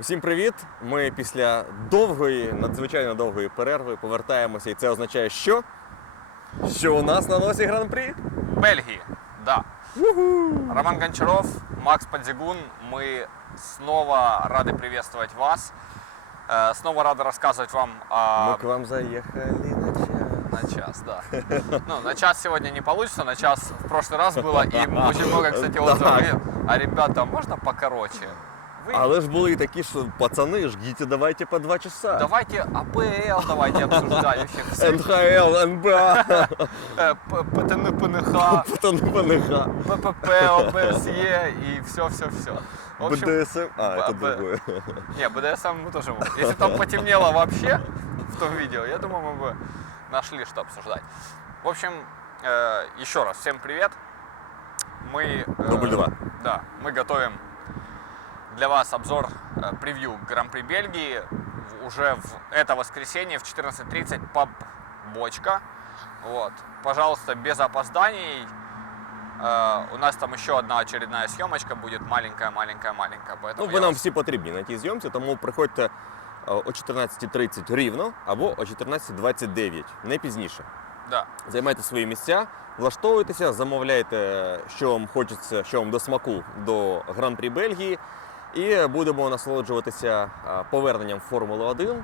Усім привіт! Ми після довгої, надзвичайно довгої перерви повертаємося, і це означає, що? Що у нас на носі гран-прі? Бельгии, да. Роман Гончаров, Макс Подзигун, мы снова рады приветствовать вас. Э, Снова рады рассказывать вам Ми о... к вам заїхали на час. На час, да. Ну, на час сегодня не получится, на час в прошлый раз было, и очень много, кстати, отзывов. Так. говорит, А ребята, можно покороче? Вы Але ж були і такі, що пацани, ждіть, давайте по два часа. Давайте АПЛ, давайте обсуждающих. НХЛ, НБА, Э, П- ПТН, ПНХ, Патани ПНХ, ППП, ОБСЕ и все-все-все. В общем, БДСМ. А, Б- це Б- другое. Не, БДСМ мы тоже можем. Если там потемнело вообще в том видео, я думаю, мы бы нашли, что обсуждать. В общем, э, еще раз, всем привет. Мы... э, Дубль два. Да, мы готовим для вас обзор э, превью Гран-при Бельгии. В- Уже в это воскресенье в 14.30 паб «Бочка». Вот. Пожалуйста, без опозданий. Э, у нас там еще одна очередная съемочка будет маленькая-маленькая-маленькая. Поэтому Ну, я ви нам вас- всі потрібні на тій зйомці, тому приходьте е, о 14.30 рівно або о 14.29, не пізніше. Да. Займайте свої місця, влаштовуйтеся, замовляйте, що вам хочеться, що вам до смаку до Гран-прі Бельгії. І будемо насолоджуватися поверненням Формули 1.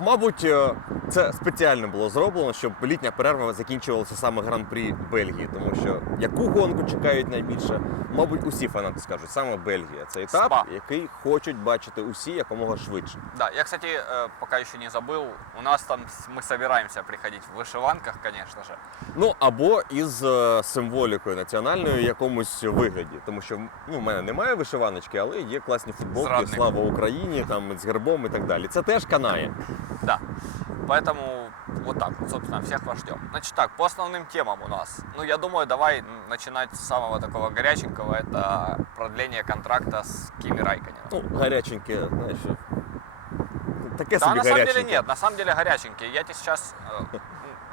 А, Мабуть, е, це спеціально було зроблено, щоб літня перерва закінчувалася саме Гран-прі Бельгії, тому що яку гонку чекають найбільше, мабуть, усі фанати скажуть, саме Бельгія. Це етап, Спа. який хочуть бачити усі якомога швидше. Да, я, кстати, э, пока еще не забыл, у нас там с- мы собираемся приходить в вышиванках, конечно же. Ну або із е, символікою національною в якомусь вигляді. Тому що ну, в мене немає вишиваночки, але є класні футболки, Зрадник. слава Україні, там з гербом і так далі. Це теж канає. Да. Поэтому вот так вот, собственно, всех вас ждем. Значит так, по основным темам у нас. Ну, я думаю, давай м, начинать с самого такого горяченького. Это продление контракта с Кими Райконеном. Ну, гаряченьке, знаєш. Таке Да, собі на самом деле гаряченьке. нет, на самом деле горяченький. Я тебе сейчас, э,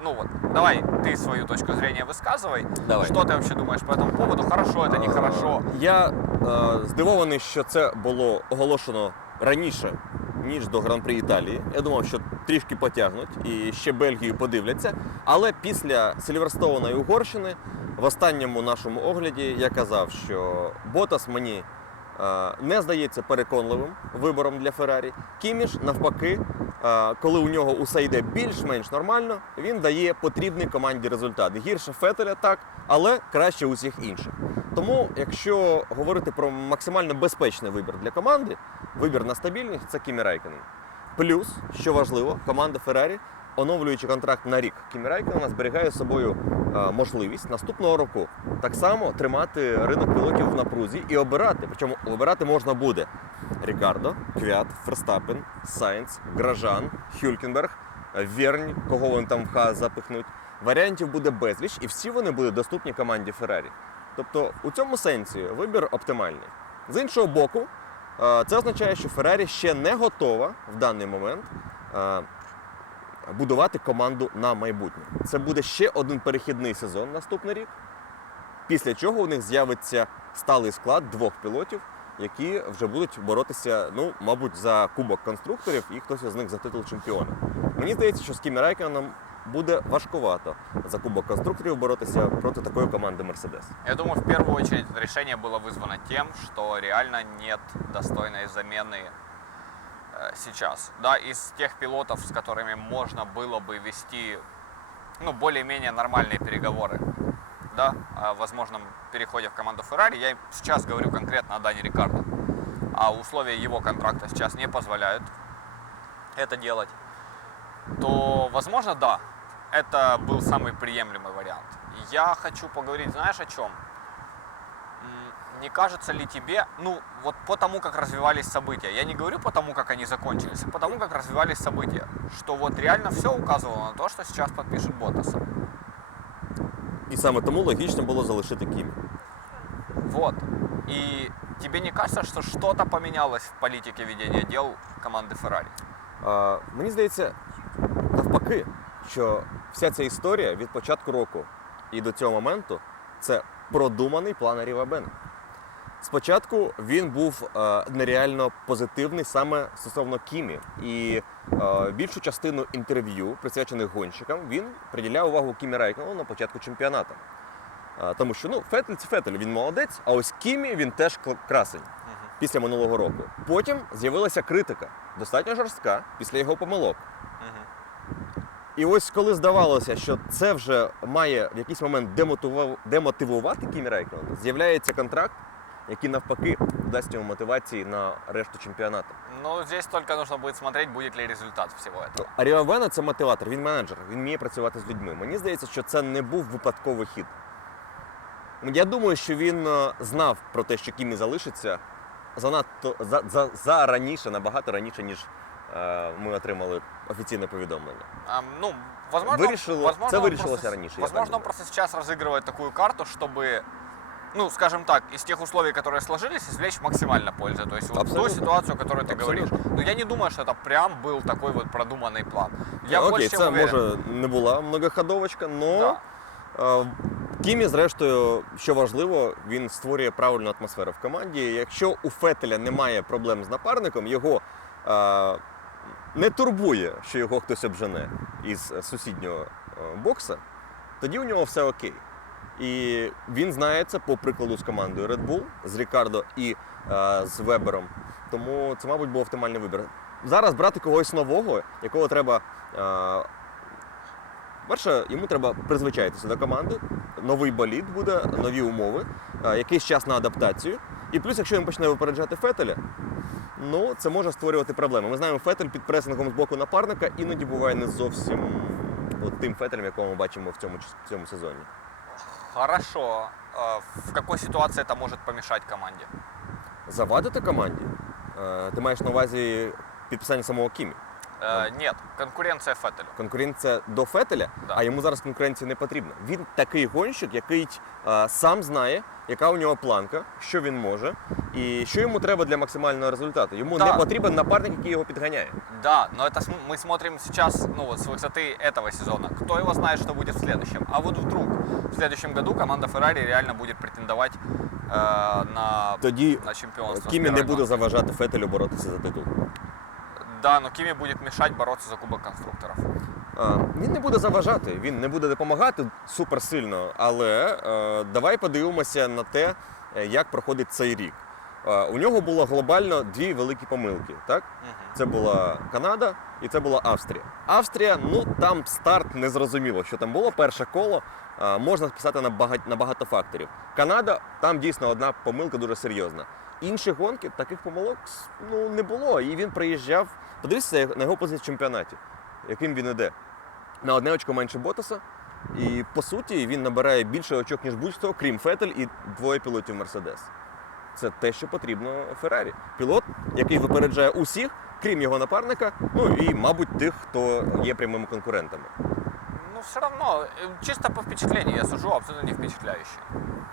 ну вот, давай ты свою точку зрения высказывай. Давай. Что ты вообще думаешь по этому поводу? Хорошо это, нехорошо? Я е, здивований, що це було оголошено раніше, ніж до Гран-прі Італії. Я думав, що трішки потягнуть і ще Бельгію подивляться. Але після Сильверстоуна і Угорщини в останньому нашому огляді я казав, що Ботас мені е, не здається переконливим вибором для Феррарі. Кіміш, навпаки, е, коли у нього усе йде більш-менш нормально, він дає потрібний команді результат. Гірше Фетеля так, але краще усіх інших. Тому, якщо говорити про максимально безпечний вибір для команди, вибір на стабільність це Кімі Райконен. Плюс, що важливо, команда Феррарі, оновлюючи контракт на рік Кімі Райконена, зберігає з собою е, можливість наступного року так само тримати ринок пілотів в напрузі і обирати. Причому обирати можна буде Рікардо, Квят, Ферстапен, Сайнц, Гражан, Хюлькенберг, Вернь, кого вони там в хаз запихнуть. Варіантів буде безліч, і всі вони будуть доступні команді Феррарі. Тобто у цьому сенсі вибір оптимальний. З іншого боку, це означає, що Феррарі ще не готова в даний момент е, будувати команду на майбутнє. Це буде ще один перехідний сезон наступний рік, після чого у них з'явиться сталий склад двох пілотів, які вже будуть боротися, ну, мабуть, за кубок конструкторів і хтось із них за титул чемпіона. Мені здається, що з Кімі Райконом буде важкувато за кубок конструкторів боротися проти такої команди Мерседес. Я думаю, в первую очередь решение было вызвано тем, что реально нет достойной замены э, сейчас. Да, из тех пилотов, с которыми можно было бы вести ну, более-менее нормальные переговоры да, о возможном переходе в команду Ferrari, я сейчас говорю конкретно о Дани Рикардо. А условия его контракта сейчас не позволяют это делать, то, возможно, да, это был самый приемлемый вариант. Я хочу поговорить, знаешь, о чем? М, Не кажется ли тебе, ну, вот по тому, как развивались события, я не говорю по тому, как они закончились, а по тому, как развивались события, что вот реально все указывало на то, что сейчас подпишет Ботаса. І саме тому логічно було залишити Кімі. Вот. И тебе не кажется, что что-то поменялось в политике ведения дел команды Ferrari? А, мені здається, навпаки, що вся ця історія від початку року і до цього моменту це продуманий план Рівабена. Спочатку він був е, нереально позитивний саме стосовно Кімі. І е, більшу частину інтерв'ю, присвячених гонщикам, він приділяв увагу Кімі Райкону на початку чемпіонату. Е, тому що ну, Фетель це Фетель, він молодець, а ось Кімі він теж красень після минулого року. Потім з'явилася критика, достатньо жорстка, після його помилок. І ось коли здавалося, що це вже має в якийсь момент демотиву- демотивувати Кімі Райкона, з'являється контракт, який навпаки дасть йому мотивації на решту чемпіонату. Ну, здесь только нужно будет смотреть, будет ли результат всего этого. Аріо Вена це мотиватор, він менеджер, він вміє працювати з людьми. Мені здається, що це не був випадковий хід. Я думаю, що він е, знав про те, що Кімі залишиться занадто за, за, за раніше, набагато раніше, ніж ми отримали офіційне повідомлення. Ам, ну, возможно, Вирішило- возможно, це он вирішилося просто, раніше, я Возможно, так он думаю. просто сейчас разыгрывает такую карту, чтобы, ну, скажем так, из тех условий, которые сложились, извлечь максимально пользы. То есть вот ту Абсолютно. ситуацию, которую ты Абсолютно. говоришь. Но я не думаю, что это прям был такой вот продуманный план. Я Окей, больше чем це уверен. може не була многоходовочка, але Да. Кімі, зрештою, що важливо, він створює правильну атмосферу в команді. Якщо у Фетеля немає проблем з напарником, його е, не турбує, що його хтось обжене із сусіднього е, бокса, тоді у нього все окей. І він знає це по прикладу з командою Red Bull, з Рікардо і е, з Вебером. Тому це, мабуть, був оптимальний вибір. Зараз брати когось нового, якого треба. Е, Перше, йому треба призвичаїтися до команди, новий болід буде, нові умови, е, якийсь час на адаптацію. І плюс, якщо він почне випереджати Фетеля, ну це може створювати проблеми. Ми знаємо, Фетель під пресингом з боку напарника іноді буває не зовсім от тим Фетелем, якого ми бачимо в цьому, в цьому сезоні. Хорошо. В какой ситуации это может помешать команде? Завадити команді? Е, Ти маєш на увазі підписання самого Кімі. Э, нет, конкуренция Феттеля. Конкуренція до Фетеля, Да. а йому зараз конкуренція не потрібна. Він такий гонщик, який е, сам знає, яка у нього планка, що він може, і що йому треба для максимального результату. Йому Да. не потрібен напарник, який його підганяє. Да, но это см- мы смотрим сейчас, ну вот с высоты этого сезона. Кто его знает, что будет в следующем? А вот вдруг в следующем году команда Феррари реально будет претендовать э, на, Тоді на чемпионство. с Кімі не первой буде гонки. заважати Фетелю боротися за титул. Да, но Кими будет мешать бороться за Кубок конструкторов. А, Він не буде заважати, він не буде допомагати суперсильно, але е, давай подивимося на те, е, як проходить цей рік. У нього було глобально дві великі помилки. Так? Це була Канада і це була Австрія. Австрія, ну там старт не зрозуміло, що там було. Перше коло можна списати на багато, на багато факторів. Канада, там дійсно одна помилка дуже серйозна. Інші гонки таких помилок ну, не було. І він приїжджав. Подивіться на його позицію в чемпіонаті, яким він іде. На одне очко менше Ботаса. І по суті він набирає більше очок, ніж будь-хто, крім Фетель і двоє пілотів Мерседес. Це те, що потрібно Феррарі. Пілот, який випереджає усіх, крім його напарника, ну і, мабуть, тих, хто є прямими конкурентами. Ну, все равно, э, чисто по впечатлению я сужу, абсолютно не впечатляюще.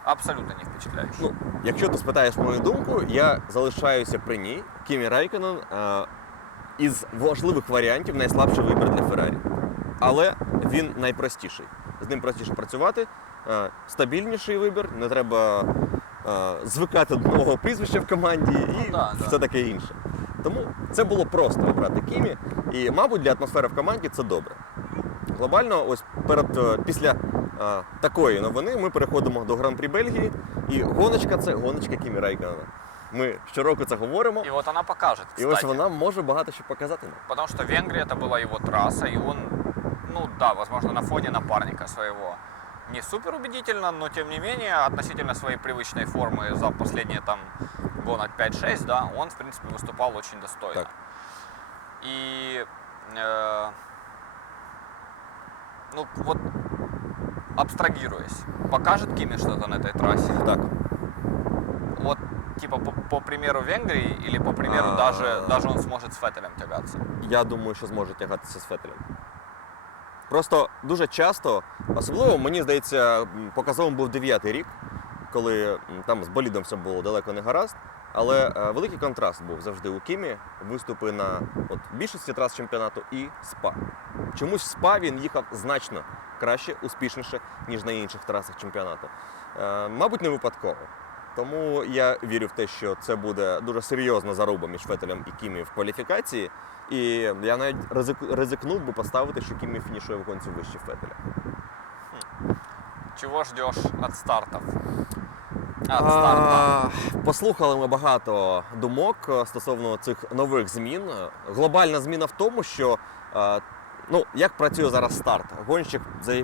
Абсолютно не впечатляюще. Ну, якщо ти спитаєш мою думку, я залишаюся при ній. Кімі Райконен е, із важливих варіантів найслабший вибір для Феррарі. Але він найпростіший. З ним простіше працювати, е, стабільніший вибір, не треба звикати до нового прізвища в команді і да, да. все таке інше. Тому це було просто обрати Кімі, і, мабуть, для атмосфери в команді це добре. Глобально, ось перед е, після е, такої новини ми переходимо до Гран-прі Бельгії, і гоночка це гоночка Кімі Райкана. Ми щороку це говоримо, И вот она покажет, і ось вона може багато що показати нам. Потому что Венгрия это была его трасса, и он, ну да, возможно, на фоне напарника своего не супер убедительно, но тем не менее, относительно своей привычной формы за последние там гонок 5-6, да, он, в принципе, выступал очень достойно. Так. И, э, ну вот, абстрагируясь, покажет Кими что-то на этой трассе? Так, Вот, типа, по, по примеру Венгрии или по примеру А. даже, даже он сможет с Феттелем тягаться? я думаю, що зможе тягатися з Фетелем. Просто дуже часто, особливо мені здається, показовим був дев'ятий рік, коли там з болідом все було далеко не гаразд. Але е, великий контраст був завжди у Кімі. Виступи на от, більшості трас чемпіонату і СПА. Чомусь СПА він їхав значно краще, успішніше, ніж на інших трасах чемпіонату. Е, мабуть, не випадково. Тому я вірю в те, що це буде дуже серйозна заруба між Фетелем і Кімі в кваліфікації. І я навіть ризик- ризикнув би поставити, що Кімі фінішує в гонці вище Фетеля. От стартов? От старта. А, Послухали ми багато думок е, стосовно цих нових змін. Глобальна зміна в тому, що е, ну, як працює зараз старт. Гонщик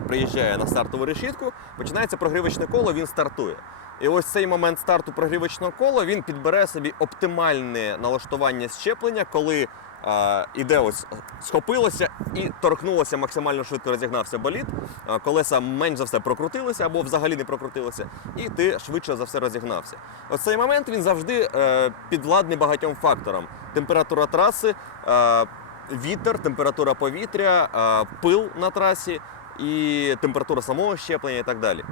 приїжджає на стартову решітку, починається прогрівочне коло, він стартує. І ось цей момент старту прогрівочного кола він підбере собі оптимальне налаштування щеплення, коли е, іде ось схопилося і торкнулося максимально швидко розігнався болід. Е, Колеса менш за все прокрутилися або взагалі не прокрутилися, і ти швидше за все розігнався. Ось цей момент він завжди е, підвладний багатьом факторам: температура траси, е, вітер, температура повітря, е, пил на трасі і температура самого щеплення і так далі.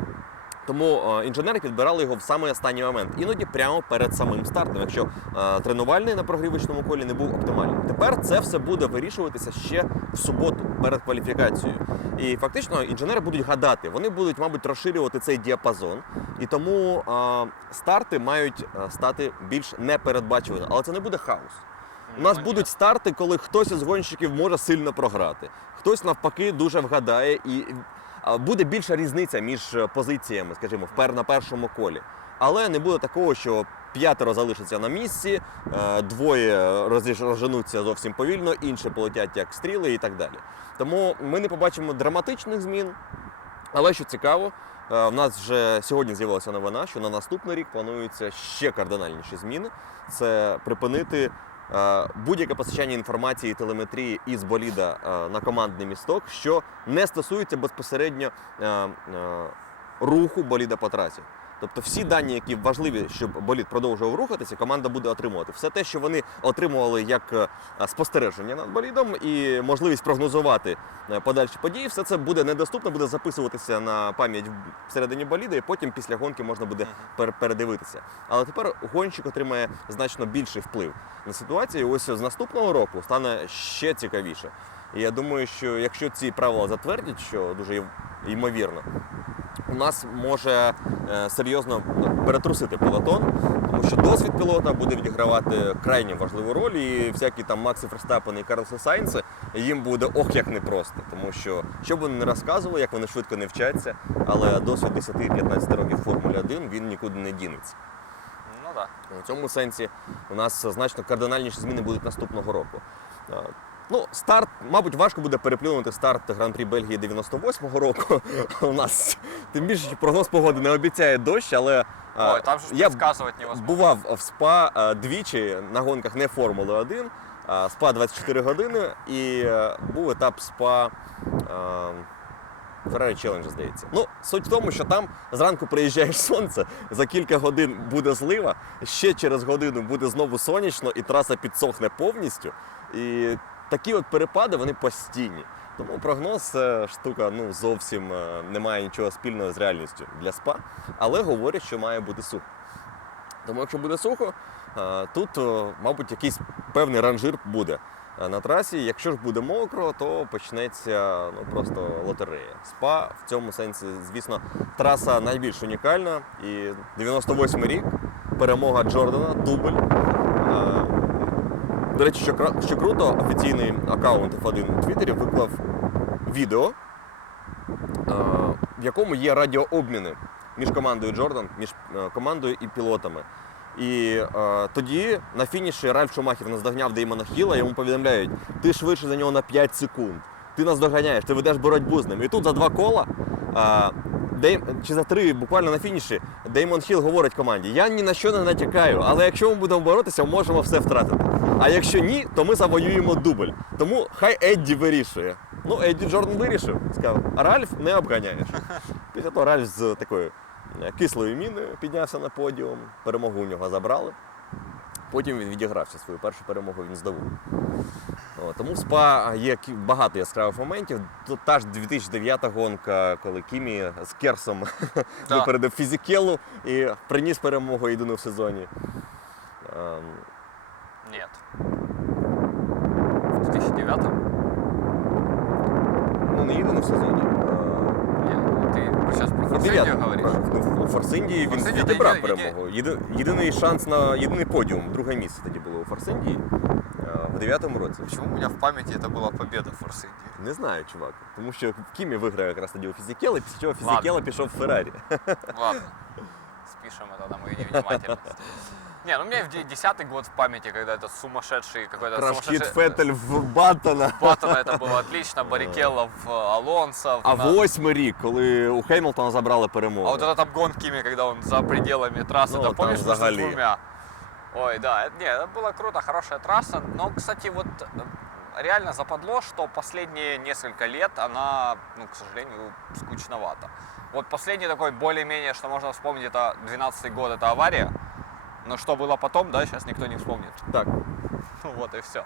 Тому е, інженери підбирали його в самий останній момент, іноді прямо перед самим стартом, якщо е, тренувальний на прогрівочному колі не був оптимальним. Тепер це все буде вирішуватися ще в суботу перед кваліфікацією. І фактично інженери будуть гадати, вони будуть, мабуть, розширювати цей діапазон, і тому е, старти мають стати більш непередбачуваними. Але це не буде хаос. У нас Ну, будуть старти, коли хтось із гонщиків може сильно програти, хтось навпаки дуже вгадає, і буде більша різниця між е, позиціями, скажімо, на першому колі. Але не буде такого, що п'ятеро залишаться на місці, е, двоє розженуться зовсім повільно, інші полетять як стріли і так далі. Тому ми не побачимо драматичних змін. Але що цікаво, е, в нас вже сьогодні з'явилася новина, що на наступний рік плануються ще кардинальніші зміни. Це припинити будь-яке постачання інформації телеметрії із боліда е, на командний місток, що не стосується безпосередньо е, е, руху боліда по трасі. Тобто всі дані, які важливі, щоб болід продовжував рухатися, команда буде отримувати. Все те, що вони отримували як е, спостереження над болідом і можливість прогнозувати е, подальші події, все це буде недоступно, буде записуватися на пам'ять всередині боліда, і потім після гонки можна буде передивитися. Але тепер гонщик отримає значно більший вплив на ситуацію. Ось з наступного року стане ще цікавіше. І я думаю, що якщо ці правила затвердять, що дуже ймовірно, у нас може е, серйозно перетрусити пелотон, тому що досвід пілота буде відігравати крайньо важливу роль, і всякі там Макси Ферстапени і Карлоси Сайнси їм буде ох як непросто, тому що що б вони не розказували, як вони швидко не вчаться, але досвід 10-15 років Формулі 1 він нікуди не дінеться. Ну да. У цьому сенсі у нас значно кардинальніші зміни будуть наступного року. Ну, старт, мабуть, важко буде переплюнути старт Гран-прі Бельгії 98-го року. У нас тим більше прогноз погоди не обіцяє дощ, але Ой, там же я бував в СПА двічі на гонках не Формули 1, а СПА 24 години, і е, був етап СПА. Ferrari Challenge, здається. Ну, суть в тому, що там зранку приїжджаєш сонце, за кілька годин буде злива, ще через годину буде знову сонячно, і траса підсохне повністю. І такі от перепади вони постійні. Тому прогноз це штука ну, зовсім е, не має нічого спільного з реальністю для СПА, але говорять, що має бути сухо. Тому якщо буде сухо, е, тут, е, мабуть, якийсь певний ранжир буде на трасі. Якщо ж буде мокро, то почнеться ну, просто лотерея. СПА в цьому сенсі, звісно, траса найбільш унікальна. І 98 рік, перемога Джордана, дубль. До речі, що, що круто, офіційний аккаунт F1 у Твіттері виклав відео, е, в якому є радіообміни між командою Джордан, між е, командою і пілотами. І е, тоді на фініші Ральф Шумахер наздогняв Деймона Хіла, йому повідомляють, ти швидше за нього на 5 секунд. Ти нас доганяєш, ти ведеш боротьбу з ним. І тут за два кола, е, Дейм, чи за три, буквально на фініші, Деймон Хіл говорить команді: я ні на що не натякаю, але якщо ми будемо боротися, можемо все втратити. А якщо ні, то ми завоюємо дубль. Тому хай Едді вирішує. Ну, Едді Джордан вирішив. Сказав, Ральф не обганяєш. Після того Ральф з такою е, кислою міною піднявся на подіум, перемогу у нього забрали. Потім він відігрався свою першу перемогу, він здобув. О, тому в СПА є багато яскравих моментів. Тут та ж 2009 гонка, коли Кімі з Керсом випередив Фізікелу і приніс перемогу єдину в сезоні. Ем, Нет. В 2009 Ну, не єдину в сезоні. Е, Нет, ну ты сейчас про Форсинді дев'ятому. говориш? Ну, у Форсинді він Форсинді це відібрав єди- єди- перемогу. Єди- Єдиний шанс на єдиний подіум, друге місце тоді було у Форсинді е, в дев'ятому році. Почему у меня в памяти это была победа в Форсинді? Не знаю, чувак. Тому що Кімі виграє якраз тоді у Фізікела, після чого Ладно. Фізікела пішов в Феррарі. Ладно, спишем это на мою невнимательность. Не, ну у меня в де- десятый год в памяти, когда этот сумасшедший какой-то Крашкіт сумасшедший... Фетель в Баттона. Баттона это было отлично, Баррикелло в Алонсо. А на- восьмий рік, коли у Хеймлтона забрали перемогу. А вот этот обгон Кими, когда он за пределами трассы, Ну, да там помнишь, между взагалі. двумя? Ой, да, это, не, это было круто, хорошая трасса. Но, кстати, вот э, реально западло, что последние несколько лет она, ну, к сожалению, скучновата. Вот последний такой более-менее, что можно вспомнить, это 12 год, это авария. Но что было потом, да, сейчас никто не вспомнит. Так. Ну, Вот и все.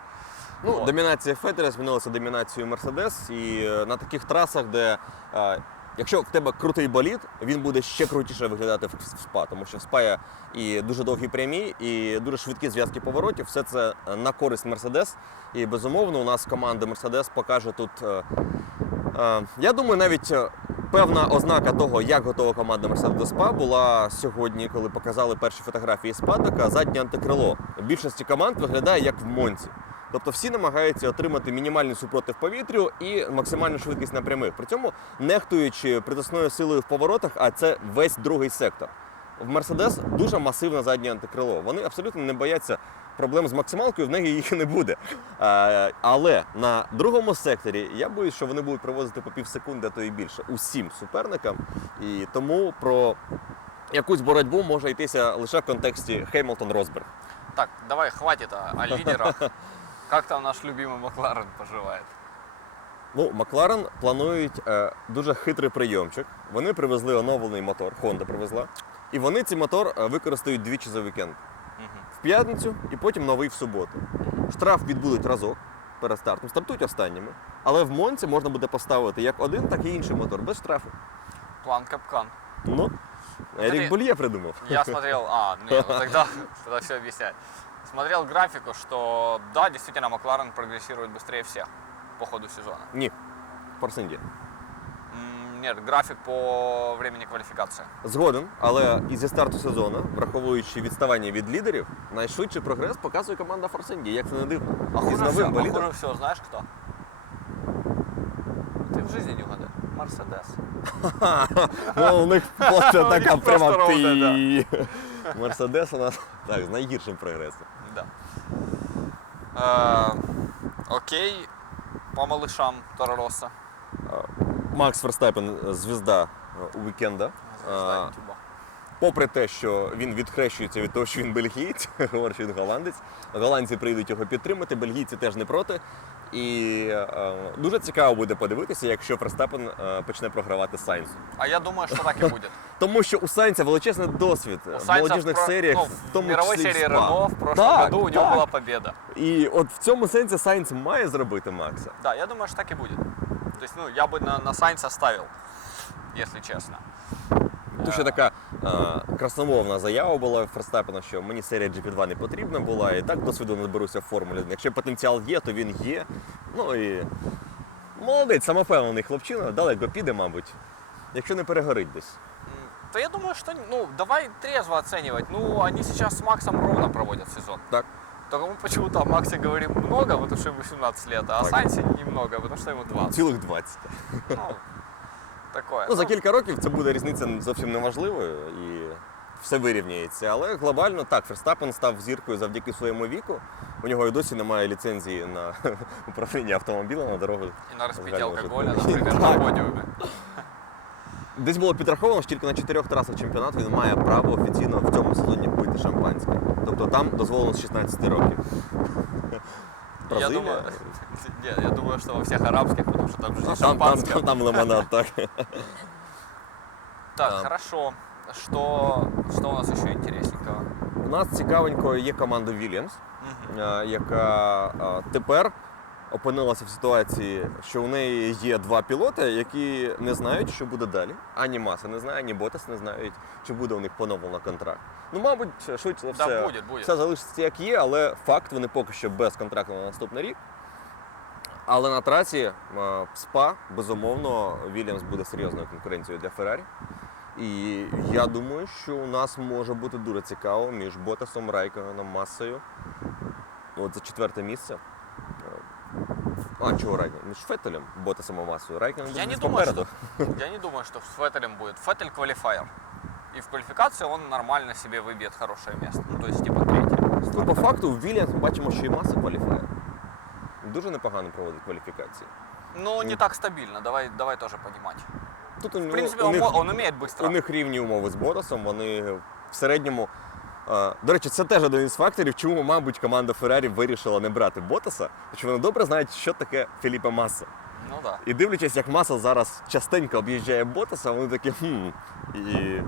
Ну, От. домінація Фетеля змінилася домінацією Мерседес. І е, на таких трасах, де е, якщо в тебе крутий болід, він буде ще крутіше виглядати в, в спа, тому що в спа є і дуже довгі прямі, і дуже швидкі зв'язки поворотів. Все це е, на користь Мерседес. І безумовно, у нас команда Мерседес покаже тут. е, я думаю, навіть. е, Певна ознака того, як готова команда Mercedes до СПА, була сьогодні, коли показали перші фотографії з падока, заднє антикрило. Більшості команд виглядає як в Монці. Тобто всі намагаються отримати мінімальний супротив повітрю і максимальну швидкість на прямих. При цьому нехтуючи притисною силою в поворотах, а це весь другий сектор. В Мерседес дуже масивне заднє антикрило. Вони абсолютно не бояться проблем з максималкою, в неї їх не буде. Але на другому секторі я боюсь, що вони будуть провозити по пів секунди, а то і більше усім суперникам. І тому про якусь боротьбу може йтися лише в контексті Хеймлтон-Росберг. Так, давай, хватит о, о лидерах. Как там наш любимый Макларен поживает? Ну, Макларен планують е, дуже хитрий прийомчик. Вони привезли оновлений мотор, Honda привезла. І вони цей мотор е, використають двічі за вікенд. П'ятницю і потім новий в суботу. Штраф відбудуть разок перед стартом, стартують останніми. Але в Монці можна буде поставити як один, так і інший мотор без штрафу. План капкан. Ну, Ерік Смотри. Бульє придумав. Я смотрел, а, не, ну тогда, тогда все объяснять. Смотрел графику, что да, действительно, Макларен прогрессирует быстрее всех по ходу сезона. Ні. Форсинді. М, Нет, график по времени квалификации. Згоден, але і зі старту сезону, враховуючи відставання від лідерів, найшвидший прогрес показує команда Форсинді. Як це не дивно. А І з хуже, новим всего, а болідом. хуже всего, знаешь кто? Ты в жизни не угадай. Мерседес. Ну, у них просто У така них прямо просто ровно, пі. Мерседес у нас так, з найгіршим прогресом. Да. Э, окей, по малышам Торо Росса. Макс Верстапен звізда Уікенда. у вікенда. А, Попри те, що він відхрещується від того, що він бельгієць, говорить, що він голландець. Голландці прийдуть його підтримати, бельгійці теж не проти. І е, дуже цікаво буде подивитися, якщо Верстапен е, почне програвати Сайнсу. А я думаю, что так и будет. Тому що у Сайнса величезний досвід У в Сайнца молодіжних про- серіях, ну, в тому мировой числі в серии СПА. Рено в прошлом Так, году у него так. была победа. І от в цьому сенсі Сайнс має зробити Макса. Да, я думаю, что так и будет. То есть, ну, я бы на, на Сайнса ставил, если честно. Тому що така е, красномовна заява була в Ферстапена, що мені серія GP2 не потрібна була, і так досвіду не беруся в Формулі. Якщо потенціал є, то він є. Ну і молодець, самопевнений хлопчина, далеко піде, мабуть. Якщо не перегорить десь. Да я думаю, что, ну, давай трезво оценивать. Ну, они сейчас с Максом ровно проводят сезон. Так. Только мы почему-то о Максе говорим много, потому что ему 18 лет, а о Так. Сайнсе немного, потому что ему 20. Цілих 20. Ну, такое. Ну, за кілька років це буде різниця зовсім неважливою і все вирівняється. Але глобально так, Ферстапен став зіркою завдяки своєму віку. У нього і досі немає ліцензії на управління автомобілем на дорогу. И на Загального алкоголя, Так. на подиуме. Десь було підраховано, що тільки на чотирьох трасах чемпіонату він має право офіційно в цьому сезоні пити шампанське. Тобто там дозволено з 16 років. Я думаю, нет, я думаю, что во всех арабских, потому что там же А не там, там, там, там лимонад, так. Так, Да. хорошо. Что, что у нас еще интересненького? У нас цікавенько є команда Williams, Мгм. е, яка е, тепер опинилася в ситуації, що у неї є два пілоти, які не знають, що буде далі. Ані Маса не знає, ані Ботас не знають, чи буде у них поновлено контракт. Ну, мабуть, швидше за Да, все, буде, буде. все залишиться як є, але факт вони поки що без контракту на наступний рік. Але на трасі е, в СПА, безумовно, Вільямс буде серйозною конкуренцією для Феррарі. І я думаю, що у нас може бути дуже цікаво між Ботасом, Райконом, Масою. От за четверте місце. А, чого Райкон? Між Феттелем, Ботасом і Масою. Райкон Я не думаю. Я не думаю, что с Феттелем будет. Феттель квалифайер. И в квалификации он нормально себе выбьет хорошее место. Ну, то есть, типа, третье. Ну, по факту, в Вільямс бачимо, що і Маса кваліфає. Дуже непогано проводить кваліфікації. Ну, не так стабильно, давай, давай тоже понимать. Тут у, В принципе, у он, них, мо- он умеет у них рівні умови з Ботасом. Вони в середньому. До речі, це теж один із факторів, чому, мабуть, команда Феррарі вирішила не брати Ботаса, що вони добре знають, що таке Філіпе Маса. Ну да. І дивлячись, як Маса зараз частенько об'їжджає Ботаса, вони такі хм. І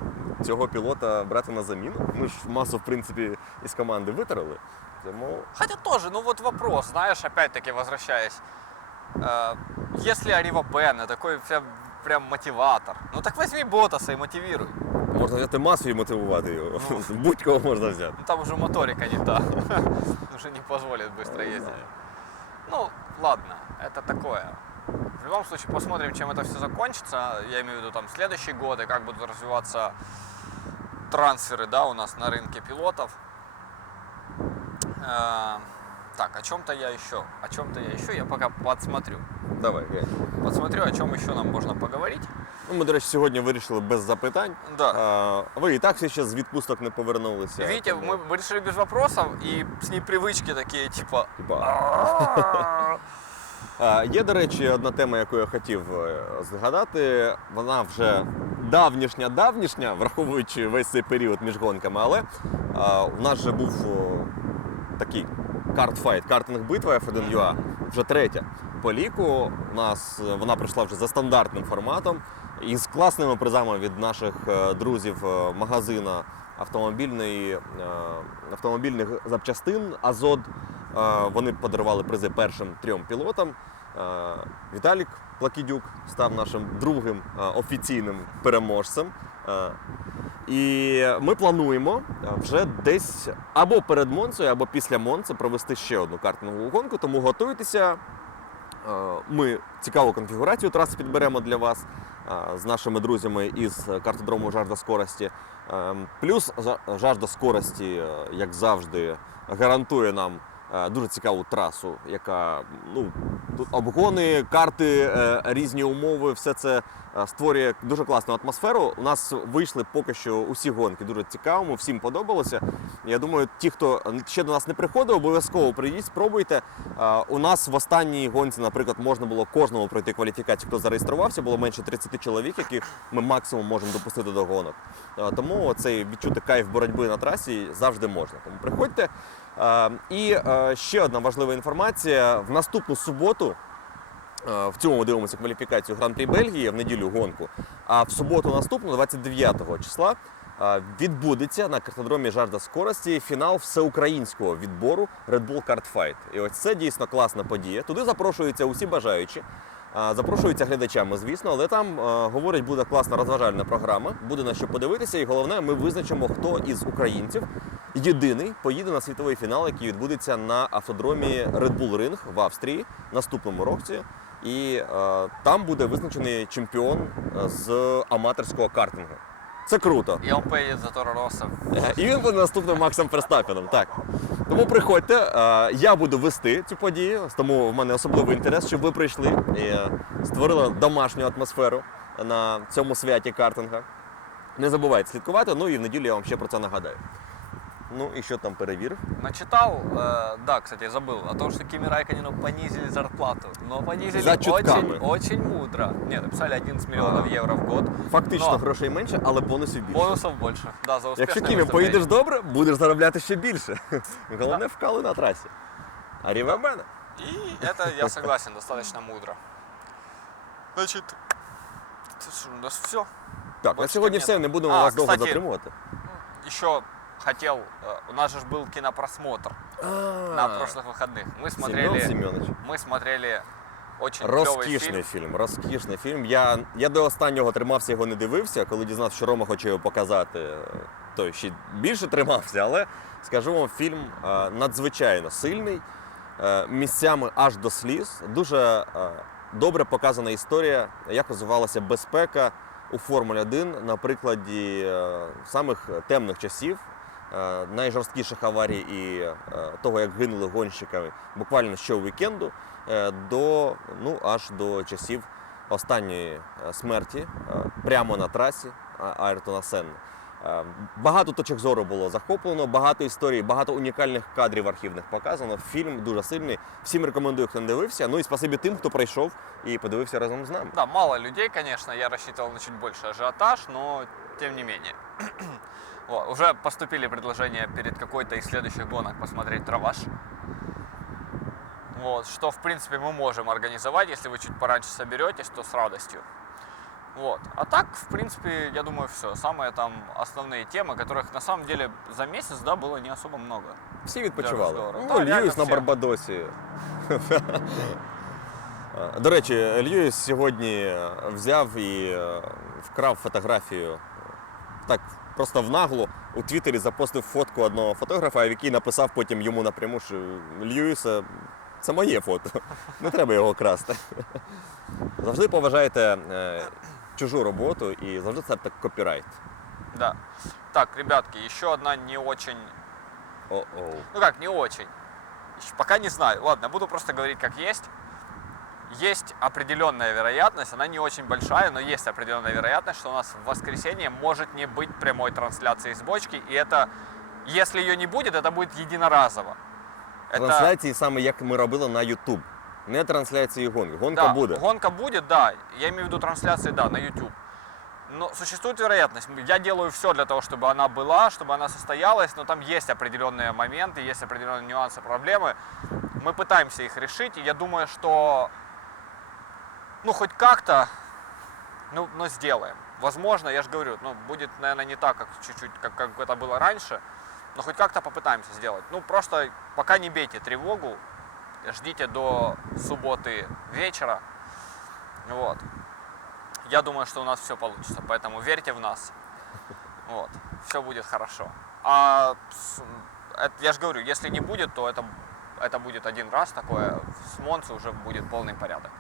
цього пілота брати на заміну. Ми ж масу, в принципі, із команди витерли. Тому Хотя тоже, ну вот вопрос, знаешь, опять-таки возвращаясь. Э, если Арива Бен такой прям, прям мотиватор, ну так возьми Ботаса и мотивируй. Можна взяти масу і мотивувати його. Будь-кого можна взяти. Ну там уже моторика не та. Уже не позволит быстро ездить. Ну, ладно, это такое. В любом случае, посмотрим, чем это все закончится. Я имею в виду там следующий год и как будут развиваться трансферы, да, у нас на рынке пилотов. Э, Так, о чем-то я еще, о чем-то я еще, я пока подсмотрю. Давай, глянь. Подсмотрю, о чем еще нам можно поговорить. Ну, ми, до речі, сьогодні вирішили без запитань. Да. А, ви і так всі ще з відпусток не повернулися. Видите, тому, мы решили без вопросов, и с непривычки такие, типа... типа, А, Є, до речі, одна тема, яку я хотів е, згадати. Вона вже давнішня, давнішня, враховуючи весь цей період між гонками, але а, у нас же був о, такий картфайт, картинг битва F1 UA, вже третя. По ліку у нас е, вона пройшла вже за стандартним форматом із класними призами від наших е, друзів е, магазина автомобільної, е, автомобільних запчастин Азот. Вони подарували призи першим трьом пілотам. Віталік Плакідюк став нашим другим офіційним переможцем. І ми плануємо вже десь або перед Монцею, або після Монци провести ще одну картингову гонку, тому готуйтеся. Ми цікаву конфігурацію траси підберемо для вас з нашими друзями із картодрому Жажда скорості. Е, Плюс жажда скорості, е, як завжди, гарантує нам дуже цікаву трасу, яка ну, тут обгони, карти, е, різні умови, все це е, створює дуже класну атмосферу. У нас вийшли поки що усі гонки дуже цікавими, всім подобалося. Я думаю, ті, хто ще до нас не приходив, обов'язково прийдіть, спробуйте. Е, У нас в останній гонці, наприклад, можна було кожному пройти кваліфікацію, хто зареєструвався, було менше 30 чоловік, яких ми максимум можемо допустити до гонок. Е, Тому цей відчути кайф боротьби на трасі завжди можна. Тому приходьте. Е, І е, ще одна важлива інформація: в наступну суботу. е, В цьому ми дивимося кваліфікацію Гран-прі Бельгії в неділю гонку. А в суботу наступну, 29 числа, відбудеться на картодромі Жажда скорості фінал всеукраїнського відбору Red Bull Kart Fight. І ось це дійсно класна подія. Туди запрошуються усі бажаючі. Запрошуються глядачами, звісно, але там говорить, буде класна розважальна програма, буде на що подивитися, і головне, ми визначимо, хто із українців єдиний поїде на світовий фінал, який відбудеться на автодромі Red Bull Ring в Австрії наступному році. І там буде визначений чемпіон з аматорського картингу. Це круто. І он за Торороса. Е, І він буде наступним Максом Ферстапіном. Так. Тому приходьте, е, я буду вести цю подію, тому в мене особливий інтерес, щоб ви прийшли і е, створили домашню атмосферу на цьому святі картинга. Не забувайте слідкувати, ну і в неділю я вам ще про це нагадаю. Ну і що там перевірив? Начитал, э, да, кстати, я забыл, о том, что Кими Райконену понизили зарплату. Но понизили За чутками. очень, очень мудро. Нет, написали 11 миллионов А. евро в год. Фактично Но грошей менше, але бонусів більше. бонусов больше. Да, за успешное Якщо Кімі выступление. поїдеш добре, будеш заробляти ще більше. Головне вкали на трасі. А ріве мене. И это, я согласен, достаточно мудро. Значит, это что, у нас все. Так, на Більше сьогодні нет. все, не будемо А, вас довго кстати, затримувати. Еще хотел, э, у нас же ж был кинопросмотр на прошлых выходных. Мы смотрели, Семен Семенович. мы смотрели очень клевый Розкішний фильм. фільм, розкішний фільм. Я, я до останнього тримався, його не дивився. Коли дізнався, що Рома хоче його показати, то ще більше тримався. Але скажу вам, фільм е, надзвичайно сильний, е, місцями аж до сліз. Дуже е, добре показана історія, як розвивалася безпека у Формулі 1 на прикладі е, самих темних часів, е, найжорсткіших аварій і е, того, як гинули гонщиками буквально щовікенду, е, до ну аж до часів останньої е, смерті е, прямо на трасі Айртона Сенна. Е, Багато точок зору було захоплено, багато історій, багато унікальних кадрів архівних показано. Фільм дуже сильний. Всім рекомендую, хто не дивився. Ну і спасибі тим, хто прийшов і подивився разом з нами. Да, мало людей, конечно, я рассчитывал на чуть больше ажиотаж, но тем не менее. Вот, уже поступили предложения перед какой-то из следующих гонок посмотреть траваш. Вот, что, в принципе, мы можем организовать, если вы чуть пораньше соберетесь, то с радостью. Вот. А так, в принципе, я думаю, все. Самые там основные темы, которых на самом деле за месяц, да, было не особо много. Всі відпочивали. розговору. Ну, Так, реально Льюіс на всі. Барбадосі. Е, До речі, Льюіс сьогодні взяв і е, вкрав фотографію е, так просто в наглу. У Твіттері запостив фотку одного фотографа, який написав потім йому напряму, що Льюіса це моє фото. Не треба його красти. Завжди поважайте е, чужу роботу і завжди це так копірайт. Да. Так, ребятки, еще одна не очень О-оу. Ну как, не очень. Ещё Пока не знаю. Ладно, буду просто говорить как есть. Есть определенная вероятность, она не очень большая, но есть определенная вероятность, что у нас в воскресенье может не быть прямой трансляции с бочки. И это, если ее не будет, это будет единоразово. Это, Трансляції саме як ми робили на YouTube. Не трансляції гонки. Гонка да, буде. гонка будет, да. Я имею в виду трансляции, да, на YouTube. Но существует вероятность. Я делаю все для того, чтобы она была, чтобы она состоялась, но там есть определенные моменты, есть определенные нюансы, проблемы. Мы пытаемся их решить, и я думаю, что ну хоть как-то, ну, но сделаем. Возможно, я же говорю, ну, будет, наверное, не так, как чуть-чуть, как, как это было раньше, но хоть как-то попытаемся сделать. Ну, просто пока не бейте тревогу, ждите до субботы вечера. Вот. Я думаю, что у нас все получится, поэтому верьте в нас. Вот. Все будет хорошо. А это- я же говорю, если не будет, то это, это будет один раз такое. С Монцей уже будет полный порядок.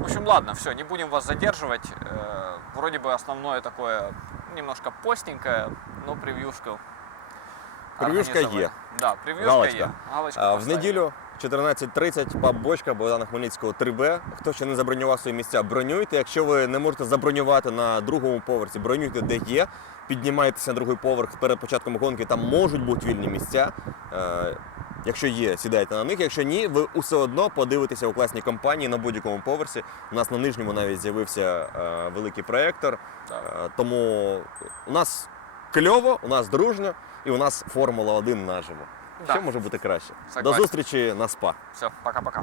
В общем, ладно, все, не будем вас задерживать. Э, Вроде бы основное такое немножко постенькое, но. Превьюшка организовали. є. Да, превьюшка Галочка. є. Галочку А, В поставили. неділю 14.30 паб бочка Богдана Хмельницького 3Б. Хто ще не забронював свої місця, бронюйте. Якщо ви не можете забронювати на другому поверсі, бронюйте де є. Піднімайтеся на другий поверх перед початком гонки, там можуть бути вільні місця. Е, Якщо є, сідайте на них. Якщо ні, ви все одно подивитеся у класній компанії на будь-якому поверсі. У нас на нижньому навіть з'явився е, великий проєктор. Е, Тому у нас кльово, у нас дружно і у нас Формула 1 наживо. Що може бути краще? До зустрічі на СПА. Все, пока-пока.